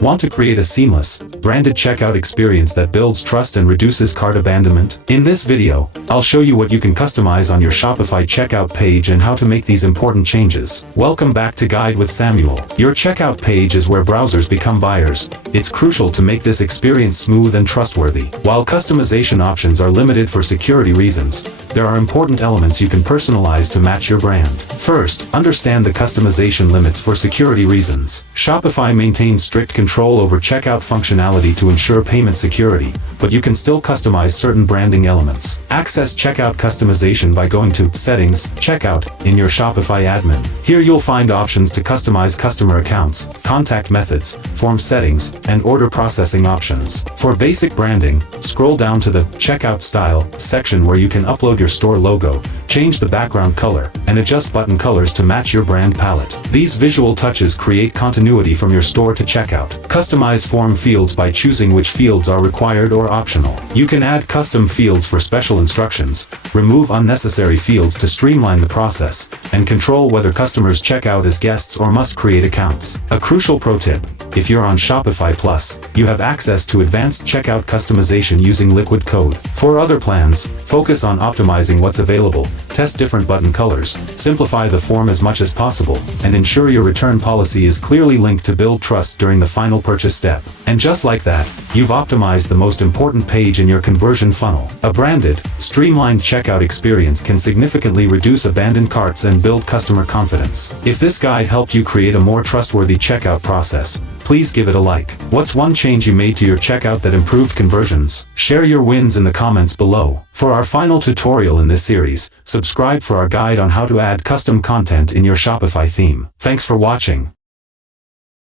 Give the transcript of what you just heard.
Want to create a seamless, branded checkout experience that builds trust and reduces cart abandonment? In this video, I'll show you what you can customize on your Shopify checkout page and how to make these important changes. Welcome back to Guide with Samuel. Your checkout page is where browsers become buyers. It's crucial to make this experience smooth and trustworthy. While customization options are limited for security reasons, there are important elements you can personalize to match your brand. First, understand the customization limits for security reasons. Shopify maintains strict control over checkout functionality to ensure payment security, but you can still customize certain branding elements. Access checkout customization by going to Settings, Checkout in your Shopify admin. Here you'll find options to customize customer accounts, contact methods, form settings, and order processing options. For basic branding, scroll down to the Checkout Style section where you can upload your store logo, change the background color, and adjust button colors to match your brand palette. These visual touches create continuity from your store to checkout. Customize form fields by choosing which fields are required or optional. You can add custom fields for special instructions, remove unnecessary fields to streamline the process, and control whether customers check out as guests or must create accounts. A crucial pro tip: if you're on Shopify Plus, you have access to advanced checkout customization using liquid code. For other plans, focus on optimizing what's available, test different button colors, simplify the form as much as possible, and ensure your return policy is clearly linked to build trust during the final purchase step. And just like that, you've optimized the most important page in your conversion funnel. A branded, streamlined checkout experience can significantly reduce abandoned carts and build customer confidence. If this guide helped you create a more trustworthy checkout process, please give it a like. What's one change you made to your checkout that improved conversions? Share your wins in the comments below. For our final tutorial in this series, subscribe for our guide on how to add custom content in your Shopify theme. Thanks for watching.